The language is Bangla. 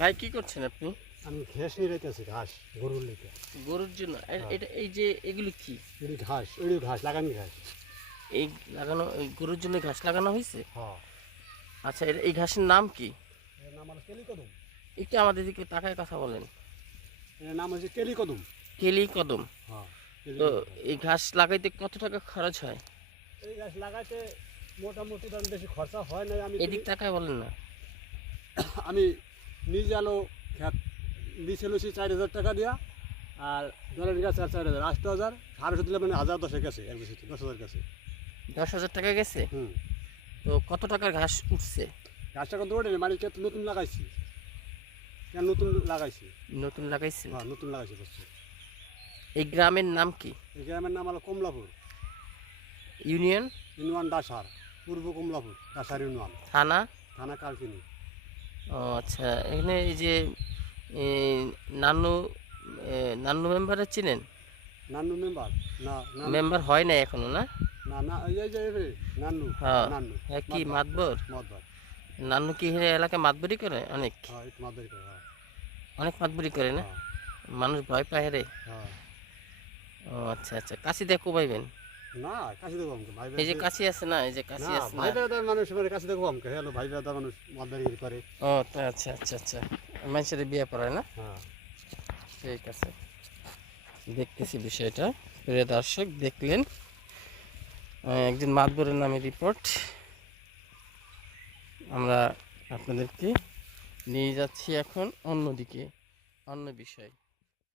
ভাই কি করছেন আপনি? আমি ঘাস নিয়ে ঘাস গরুর লিখে গরুর জন্য? হ্যাঁ। এটা এই যে এগুলো কি? এটি ঘাস এটি ঘাস লাগানি ঘাস। এই লাগানো এই গরুর জন্য ঘাস লাগানো হয়েছে হ্যাঁ। আচ্ছা এই ঘাসের নাম কি? এর নাম হলো কেলি কদম একটু আমাদের দিকে তাকায় কথা বলেন। এর নাম হচ্ছে কেলি কদম কেলি কদম হ্যাঁ তো এই ঘাস লাগাইতে কত টাকা খরচ হয়? এই ঘাস লাগাইতে মোটামুটি বেশি খরচা হয় না আমি এদিক তাকায় বলেন না। আমি নিজে আলো খ্যাত নিচে লুছি চার হাজার টাকা দিয়া আর ধরেন গাছ আর চার হাজার আট হাজার সাড়ে দিলে মানে হাজার দশের কাছে এক বেশি দশ হাজার কাছে। দশ হাজার টাকা গেছে? হুম। তো কত টাকার ঘাস উঠছে? গাছটা কত ওঠে? মানে নতুন লাগাইছি। কেন নতুন লাগাইছি? নতুন লাগাইছে? হ্যাঁ নতুন লাগাইছি বস্তু এই গ্রামের নাম কি? এই গ্রামের নাম হলো কমলাপুর। ইউনিয়ন? ইউনিয়ন ডাসার পূর্ব কমলাপুর ডাসার ইউনিয়ন। থানা? থানা কালকিনি। আচ্ছা। এখানে এই যে নানু নান্নু মেম্বারে চিনেন? নান্নু মেম্বার? না মেম্বার হয় না এখনও না? না এই যে- হ্যাঁ। হ্যাঁ কি মাতবর নান্নু কি এলাকায় মাতবরি করে অনেক? হ্যাঁ হ্যাঁ। অনেক মাতবরি করে না? হ্যাঁ, মানুষ ভয় পায় রে। হ্যাঁ। ও আচ্ছা আচ্ছা। কাশি দেখো পাইবেন না কাছে দেখো আমাকে ভাই এই যে কাশি আছে না এই যে কাশি আছে না? ভাই বেড়াদার মানুষ মানে কাছে দেখো আমাকে হ্যালো ভাই বেড়াদার মানুষ করে। ও আচ্ছা আচ্ছা আচ্ছা। মানুষের বিয়ে পড়ায় না? হ্যাঁ। ঠিক আছে। দেখতেছি বিষয়টা। প্রিয় দর্শক দেখলেন একজন মাতবরের নামে রিপোর্ট। আমরা আপনাদেরকে নিয়ে যাচ্ছি এখন অন্যদিকে অন্য বিষয়।